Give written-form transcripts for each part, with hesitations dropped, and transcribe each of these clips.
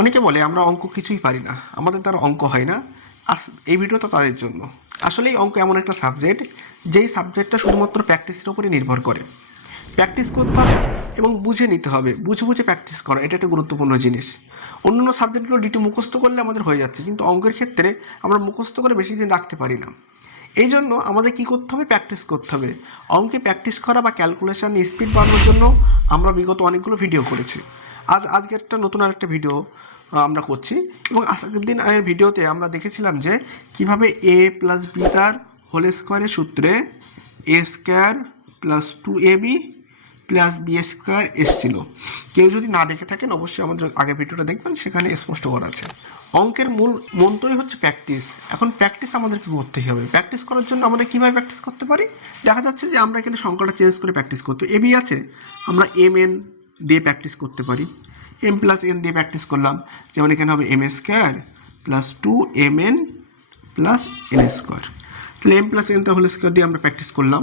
অনেকে বলে আমরা অঙ্ক কিছুই পারি না, আমাদের দ্বারা অঙ্ক হয় না। এই ভিডিওটা তাদের জন্য। আসলে এই অঙ্ক এমন একটা সাবজেক্ট, যেই সাবজেক্টটা শুধুমাত্র প্র্যাকটিসের উপরে নির্ভর করে। প্র্যাকটিস করতে হবে এবং বুঝে নিতে হবে, বুঝে বুঝে প্র্যাকটিস করা, এটা একটা গুরুত্বপূর্ণ জিনিস। অন্যান্য সাবজেক্টগুলো ডিটে মুখস্থ করলে আমাদের হয়ে যাচ্ছে, কিন্তু অঙ্কের ক্ষেত্রে আমরা মুখস্থ করে বেশি দিন রাখতে পারি না। এই জন্য আমাদের কী করতে হবে? প্র্যাকটিস করতে হবে। অঙ্কে প্র্যাকটিস করা বা ক্যালকুলেশন স্পিড বাড়ানোর জন্য আমরা বিগত অনেকগুলো ভিডিও করেছি। আজকে একটা নতুন আরেকটা ভিডিও আমরা করছি। এবং আজকের দিন আগের ভিডিওতে আমরা দেখেছিলাম যে কিভাবে এ প্লাস বি তার হোল স্কোয়ারের সূত্রে A square plus 2ab plus B square এসেছিল। কেউ যদি না দেখে থাকেন অবশ্যই আমাদের আগের ভিডিওটা দেখবেন, সেখানে স্পষ্ট করা আছে। অঙ্কের মূল মন্ত্রই হচ্ছে প্র্যাকটিস। এখন প্র্যাকটিস আমাদেরকে করতেই হবে। প্র্যাকটিস করার জন্য আমরা কীভাবে প্র্যাকটিস করতে পারি? দেখা যাচ্ছে যে আমরা এখানে সংখ্যাটা চেঞ্জ করে প্র্যাকটিস করতে, এবি আছে, আমরা এম এন দিয়ে প্র্যাকটিস করতে পারি। এম প্লাস এন দিয়ে প্র্যাকটিস করলাম, যেমন এখানে হবে m square plus 2mn plus n square. তাহলে এম প্লাস এন তার হোল স্কোয়ার দিয়ে আমরা প্র্যাকটিস করলাম।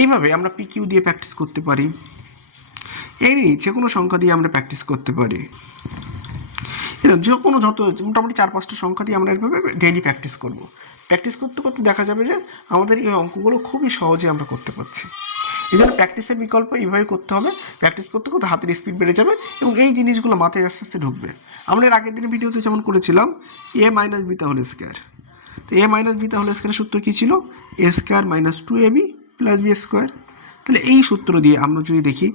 এইভাবে আমরা পি কিউ দিয়ে প্র্যাকটিস করতে পারি। এই যে কোনো সংখ্যা দিয়ে আমরা প্র্যাকটিস করতে পারি। যে কোনো মোটামুটি 4-5টা সংখ্যা দিয়ে আমরা এইভাবে ডেইলি প্র্যাকটিস করব। প্র্যাকটিস করতে করতে দেখা যাবে যে আমাদের এই অঙ্কগুলো খুবই সহজে আমরা করতে পারছি। এই জন্য প্র্যাকটিসের বিকল্প এইভাবে করতে হবে। প্র্যাকটিস করতে করতে হাতের স্পিড বেড়ে যাবে এবং এই জিনিসগুলো মাথায় আস্তে আস্তে ঢুকবে। আমরা এর আগের দিনের ভিডিওতে যেমন করেছিলাম A minus beta whole square. তো এ মাইনাস বিটা হোল স্কোয়ারের সূত্র কী ছিল? A square minus 2ab plus B square. তাহলে এই সূত্র দিয়ে আমরা যদি দেখি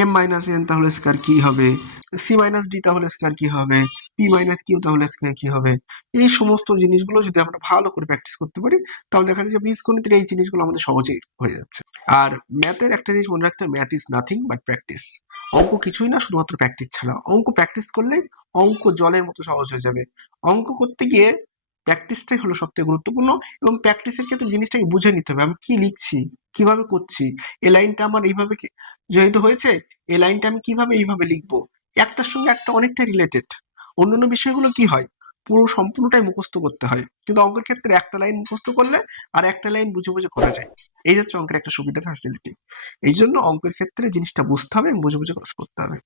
এম মাইনাস এন তাহলে স্কোয়ার কী হবে, সি মাইনাস ডি তাহলে স্কোয়ার কী হবে, পি মাইনাস কিউ তাহলে স্কোয়ার কী হবে, এই সমস্ত জিনিসগুলো যদি আমরা ভালো করে প্র্যাকটিস করতে পারি তাহলে দেখা যাচ্ছে বীজগণিতের এই জিনিসগুলো আমাদের সহজেই হয়ে যাচ্ছে। আর ম্যাথের একটা জিনিস মনে রাখতে হবে, math is nothing but practice. অঙ্ক কিছুই না শুধুমাত্র প্র্যাকটিস ছাড়া। অঙ্ক প্র্যাকটিস করলেই অঙ্ক জলের মতো সহজ হয়ে যাবে। অঙ্ক করতে গিয়ে প্র্যাকটিসটাই হলো সবথেকে গুরুত্বপূর্ণ। এবং প্র্যাকটিসের ক্ষেত্রে জিনিসটাকে বুঝে নিতে হবে, আমি কি লিখছি, কিভাবে করছি, এই লাইনটা আমার এইভাবে যেহেতু হয়েছে, এই লাইনটা আমি কিভাবে এইভাবে লিখবো, একটার সঙ্গে একটা অনেকটা রিলেটেড। অন্যান্য বিষয়গুলো কি হয়, পুরো সম্পূর্ণটাই মুখস্থ করতে হয়, কিন্তু অঙ্কের ক্ষেত্রে একটা লাইন মুখস্থ করলে আর একটা লাইন বুঝে বুঝে করা যায়। এই হচ্ছে অঙ্কের একটা সুবিধা, ফ্যাসিলিটি। এই জন্য অঙ্কের ক্ষেত্রে জিনিসটা বুঝতে হবে এবং বুঝে বুঝে কাজ করতে হবে।